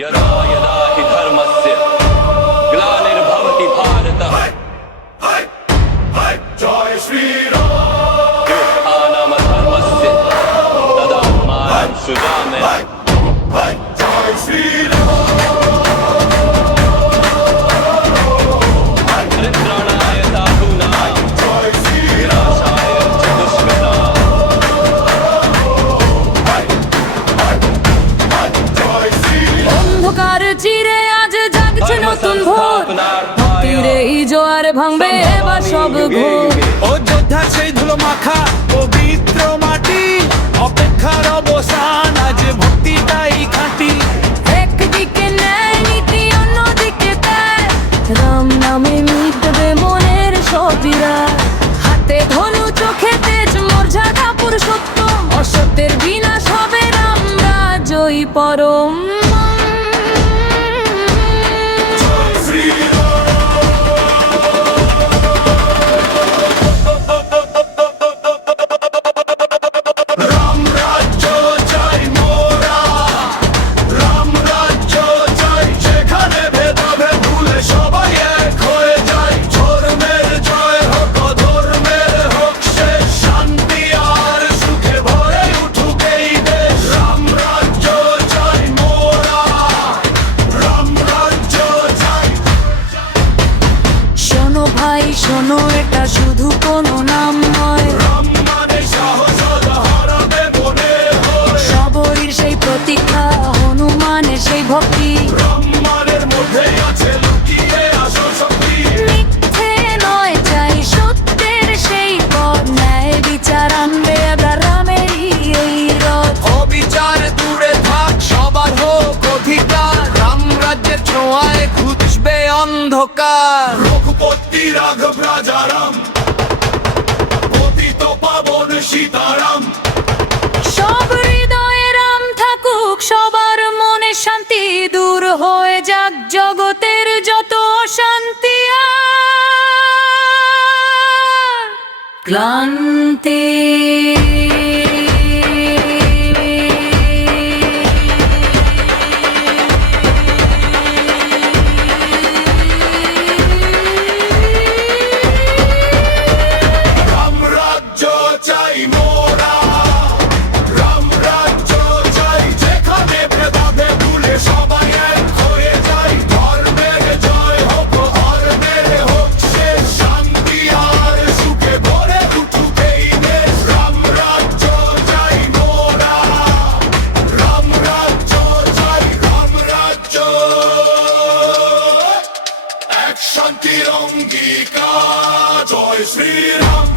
यदा यदा हि धर्मस्य ग्लानिर्भवति भारत जय श्रीराम युत्थानमधर्मस्य तदात्मानं सृजाम्यहम् जय श्रीराम परित्राणाय साधूनां विनाशाय च दुष्कृताम् অন্ধকার চিরে আজ জাগছে নতুন ভোর, ভক্তির এই জোয়ার ভাঙবে এবার সব ঘোর। অযোধ্যার সেই ধুলো মাখা পবিত্র মাটি, অপেক্ষার অবসান আজ ভক্তিটাই খাঁটি। একদিকে ন্যায় নীতি, অন্যদিকে ত্যাগ, রাম নামে মিটবে মনের সব বিরাগ। হাতে ধনু চোখে তেজ, মর্যাদা পুরুষোত্তম, অসত্যের বিনাশ হবে, রাম রাজই পরম। ভাই শোনো, এটা শুধু কোনো নাম নয়, সবরীর সেই প্রতীক্ষা, হনুমানের সেই ভক্তি। মিথ্যে নয় চাই সত্যের সেই পথ, ন্যায় বিচার আনবে এবার রামেরই এই রথ। অবিচার দূরে থাক, সবার হোক অধিকার, রাম রাজ্যের ছোঁয়ায় ঘুচবে অন্ধকার। রঘুপতি রাঘব রাজা রাম, পতিত পাবন সীতারাম। সব হৃদয়ে রাম থাকুক, সবার মনে শান্তি, দূর হয়ে যাক জগতের যত অশান্তি আর ক্লান্তি। রাম রাজ্য চাই মোরা, রাম রাজ্য চাই যেখানে ভেদাভে ভুলে সবাই এক হয়ে যাই। ধর্মের জয় হোক, অধর্মের হোক শেষ, শান্তি আর সুখে ভরে উঠুক এই দেশ। রাম রাজ্য চাই মোরা, রাম রাজ্য চাই, রাম রাজ্য এক শান্তির অঙ্গীকার। জয় শ্রীরাম।